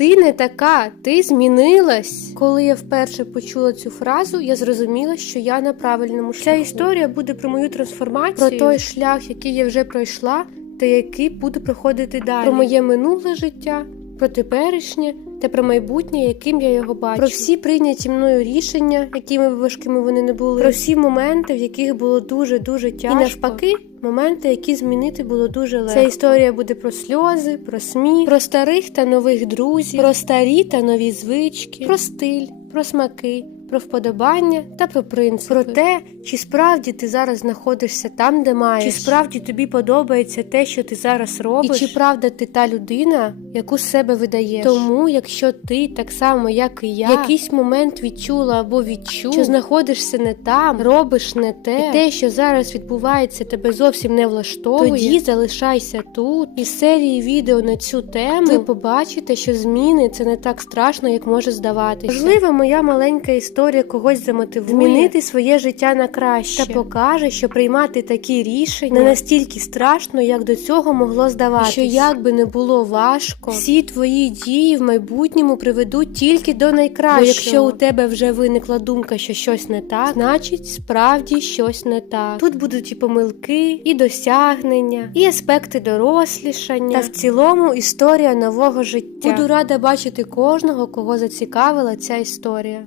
Ти не така, ти змінилась. Коли я вперше почула цю фразу, я зрозуміла, що я на правильному шляху. Ця історія буде про мою трансформацію, про той шлях, який я вже пройшла, та який буду проходити далі. Про моє минуле життя, про теперішнє та про майбутнє, яким я його бачу. Про всі прийняті мною рішення, якими б важкими вони не були. Про всі моменти, в яких було дуже дуже тяжко. І навпаки. Моменти, які змінити було дуже легко. Ця історія буде про сльози, про сміх, про старих та нових друзів, про старі та нові звички, про стиль, про смаки, про вподобання та про принципи. Про те, чи справді ти зараз знаходишся там, де маєш, чи справді тобі подобається те, що ти зараз робиш, і чи правда ти та людина, яку з себе видаєш. Тому, якщо ти так само, як і я, якийсь момент відчула або відчув, що знаходишся не там, робиш не те, і те, що зараз відбувається, тебе зовсім не влаштовує, тоді залишайся тут. Із серії відео на цю тему ви побачите, що зміни це не так страшно, як може здаватися. Можливо, моя маленька історія когось замотивує змінити своє життя на краще та покаже, що приймати такі рішення не настільки страшно, як до цього могло здаватися. Що як би не було важко, всі твої дії в майбутньому приведуть тільки до найкращого. Бо якщо у тебе вже виникла думка, що щось не так, значить справді щось не так. Тут будуть і помилки, і досягнення, і аспекти дорослішання, та в цілому історія нового життя. Буду рада бачити кожного, кого зацікавила ця історія.